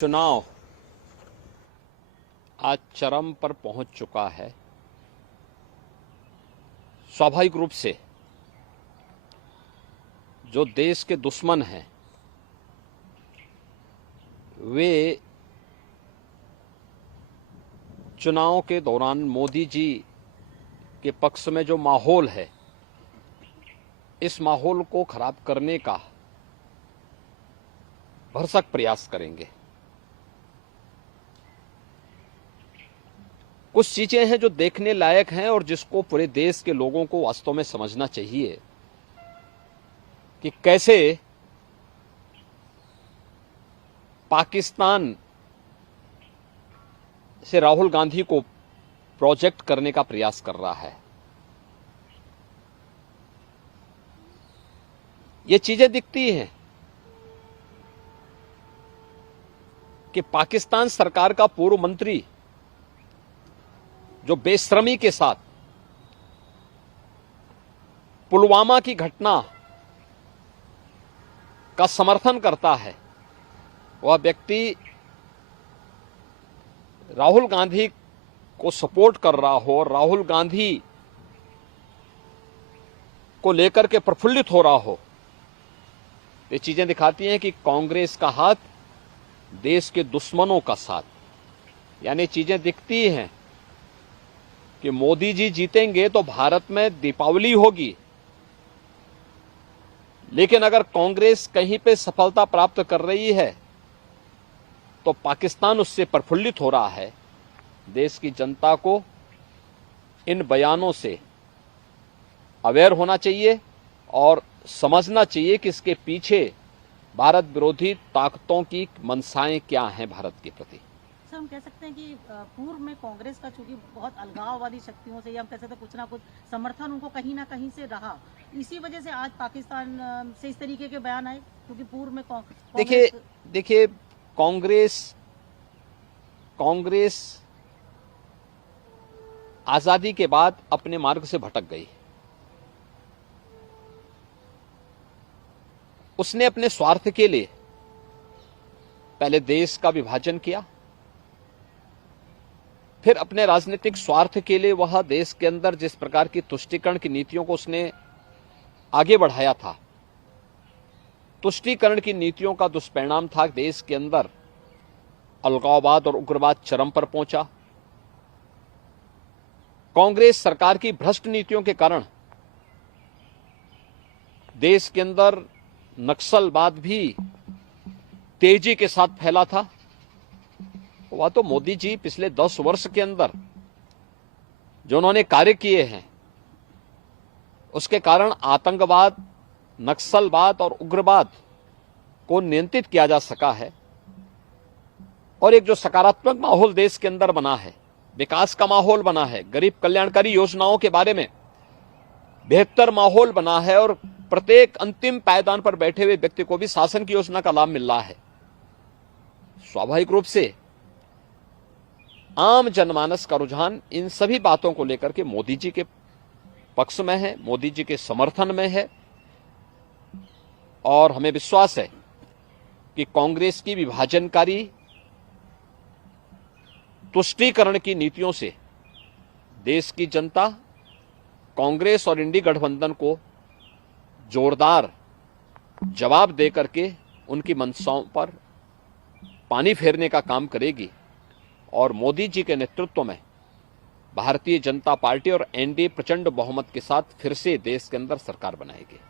चुनाव आज चरम पर पहुंच चुका है। स्वाभाविक रूप से जो देश के दुश्मन हैं वे चुनाव के दौरान मोदी जी के पक्ष में जो माहौल है, इस माहौल को खराब करने का भरसक प्रयास करेंगे। कुछ चीजें हैं जो देखने लायक हैं और जिसको पूरे देश के लोगों को वास्तव में समझना चाहिए कि कैसे पाकिस्तान से राहुल गांधी को प्रोजेक्ट करने का प्रयास कर रहा है। ये चीजें दिखती हैं कि पाकिस्तान सरकार का पूर्व मंत्री जो बेशर्मी के साथ पुलवामा की घटना का समर्थन करता है, वह व्यक्ति राहुल गांधी को सपोर्ट कर रहा हो और राहुल गांधी को लेकर के प्रफुल्लित हो रहा हो, ये चीजें दिखाती हैं कि कांग्रेस का हाथ देश के दुश्मनों का साथ। यानी चीजें दिखती हैं कि मोदी जी जीतेंगे तो भारत में दीपावली होगी, लेकिन अगर कांग्रेस कहीं पे सफलता प्राप्त कर रही है तो पाकिस्तान उससे प्रफुल्लित हो रहा है। देश की जनता को इन बयानों से अवेयर होना चाहिए और समझना चाहिए कि इसके पीछे भारत विरोधी ताकतों की मंशाएं क्या हैं भारत के प्रति। सर, हम कह सकते हैं कि पूर्व में कांग्रेस का चूंकि बहुत अलगाववादी शक्तियों से, या हम कह सकते हैं कुछ ना कुछ समर्थन उनको कहीं ना कहीं से रहा, इसी वजह से आज पाकिस्तान से इस तरीके के बयान आए, क्योंकि पूर्व में देखिए कांग्रेस आजादी के बाद अपने मार्ग से भटक गई। उसने अपने स्वार्थ के लिए पहले देश का विभाजन किया, फिर अपने राजनीतिक स्वार्थ के लिए वह देश के अंदर जिस प्रकार की तुष्टीकरण की नीतियों को उसने आगे बढ़ाया था, तुष्टीकरण की नीतियों का दुष्परिणाम था देश के अंदर अलगाववाद और उग्रवाद चरम पर पहुंचा। कांग्रेस सरकार की भ्रष्ट नीतियों के कारण देश के अंदर नक्सलवाद भी तेजी के साथ फैला था। वह तो मोदी जी पिछले 10 वर्ष के अंदर जो उन्होंने कार्य किए हैं, उसके कारण आतंकवाद, नक्सलवाद और उग्रवाद को नियंत्रित किया जा सका है और एक जो सकारात्मक माहौल देश के अंदर बना है, विकास का माहौल बना है, गरीब कल्याणकारी योजनाओं के बारे में बेहतर माहौल बना है और प्रत्येक अंतिम पायदान पर बैठे हुए व्यक्ति को भी शासन की योजना का लाभ मिल रहा है। स्वाभाविक रूप से आम जनमानस का रुझान इन सभी बातों को लेकर के मोदी जी के पक्ष में है, मोदी जी के समर्थन में है और हमें विश्वास है कि कांग्रेस की विभाजनकारी तुष्टीकरण की नीतियों से देश की जनता कांग्रेस और इंडी गठबंधन को जोरदार जवाब देकर के उनकी मंशाओं पर पानी फेरने का काम करेगी और मोदी जी के नेतृत्व में भारतीय जनता पार्टी और एनडीए प्रचंड बहुमत के साथ फिर से देश के अंदर सरकार बनाएगी।